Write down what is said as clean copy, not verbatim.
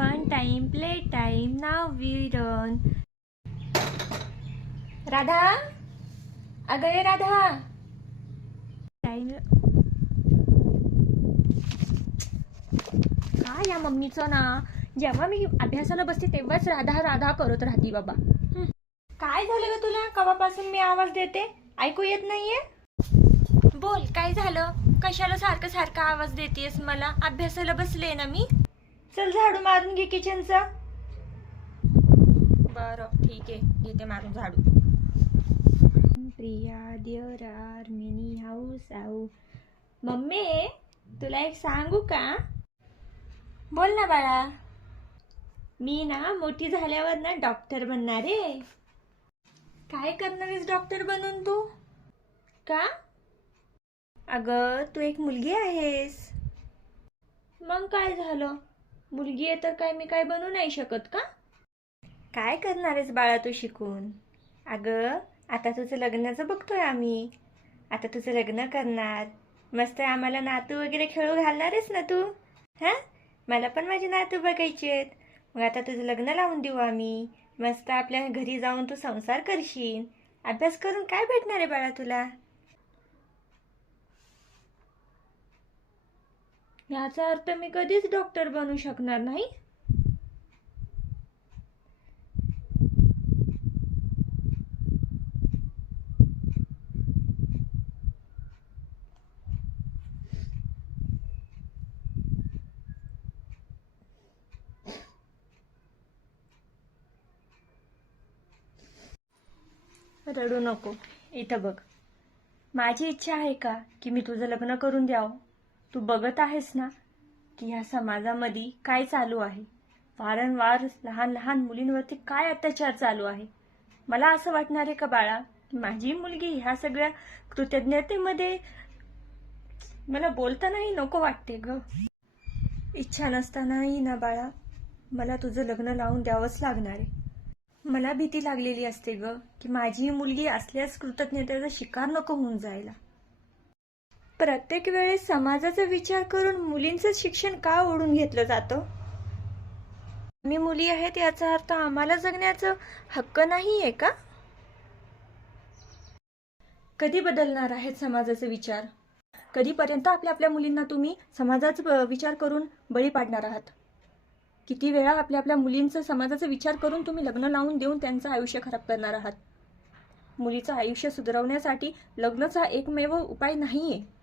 fun time, play time. Now we run. Radha, अगं ये Radha. Time काय या मम्मीचं ना, जेव्हा मी अभ्यासाला बसते तेव्हाच राधा राधा करत राहती बाबा. काय झालं ग तुला? कवापासून मी आवाज देते, ऐकू येत नाहीये? बोल, काय झालं? कशाला सारखं सारखं आवाज देतेस मला? अभ्यासाला बसले ना मी. चल झाडू मारून घे किचनचा. बरं ठीक आहे, घेते मारून झाडू. Priya, there are many house आऊ. मम्मी, तुला एक सांगू का? बोल ना बाळा. मी ना मोठी झाल्यावर ना डॉक्टर बनणार आहे. काय करणार आहेस डॉक्टर बनून तू? का? अगं तू एक मुलगी आहेस. मग काय झालं? मुलगी आहे तर काय मी काय बनू नाही शकत का? काय करणार आहेस बाळा तू शिकून? अगं आता तुझं लग्नाचं बघतोय आम्ही. आता तुझं लग्न करणार, मस्त आम्हाला नातू वगैरे खेळू घालणार आहेस ना तू? हां, मला पण माझे नातू बघायचे आहेत. मग आता तुझं लग्न लावून देऊ आम्ही. मस्त आपल्या घरी जाऊन तू संसार करशील. अभ्यास करून काय भेटणार आहे बाळा तुला? याचा अर्थ मी कधीच डॉक्टर बनू शकणार नाही. रडू नको, इथं बघ. माझी इच्छा आहे का की मी तुझं लग्न करून द्यावं? तू बघत आहेस ना की ह्या समाजामध्ये काय चालू आहे. वारंवार लहान लहान मुलींवरती काय अत्याचार चालू आहे. मला असं वाटणार आहे का बाळा, माझी मुलगी ह्या सगळ्या कृतज्ञतेमध्ये मला बोलतानाही नको वाटते ग. इच्छा नसतानाही ना बाळा, मला तुझं लग्न लावून द्यावंच लागणार आहे. मला भीती लागलेली असते ग की माझी मुलगी असल्यास कृतज्ञतेचा शिकार नको होऊन जायला. प्रत्येक वेळेस समाजाचा विचार करून मुलींचं शिक्षण का ओढून घेतलं जातं? आम्ही मुली आहेत याचा अर्थ आम्हाला जगण्याचा हक्क नाहीये का? कधी बदलणार आहेत समाजाचे विचार? कधीपर्यंत आपल्या आपल्या मुलींना तुम्ही समाजाचा विचार करून बळी पाडणार आहात? किती वेळा आपल्या आपल्या मुलींचा समाजाचा विचार करून तुम्ही लग्न लावून देऊन त्यांचं आयुष्य खराब करणार आहात? मुलीचं आयुष्य सुधारवण्यासाठी लग्नचा एकमेव उपाय नाहीये.